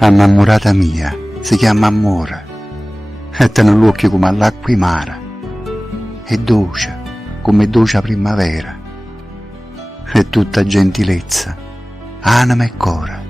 Innamorata mia, si chiama amore, e te nell'occhio come all'acqua mare, è dolce come dolce primavera, è tutta gentilezza, anima e cuore.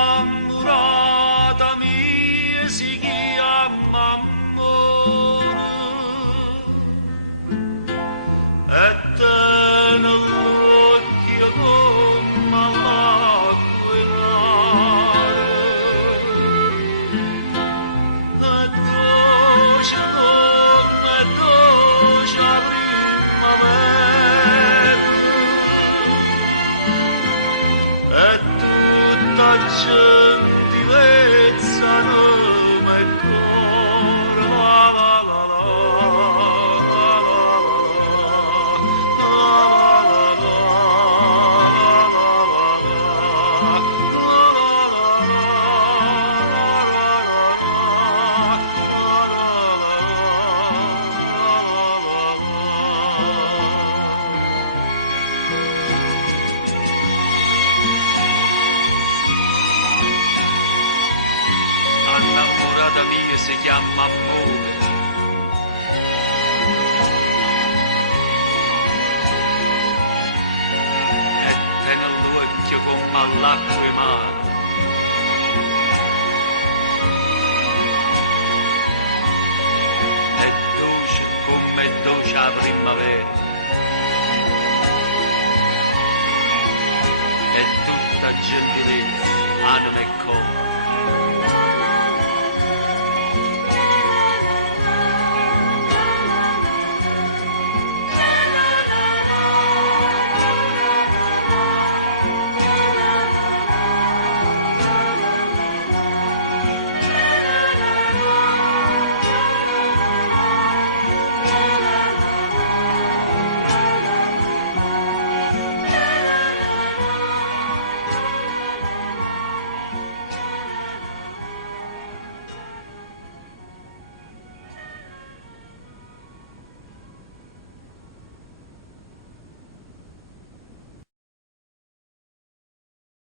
Innamorata mia si chiama amore e te nell'occhio come l'acqua mare e dolce come dolce primavera e tutta gentilezza anima e cuore. La la la la, la la la Innamorata mia si chiama amore e te nell'occhio come all'acqua mare è dolce come dolce la primavera è tutta gentilezza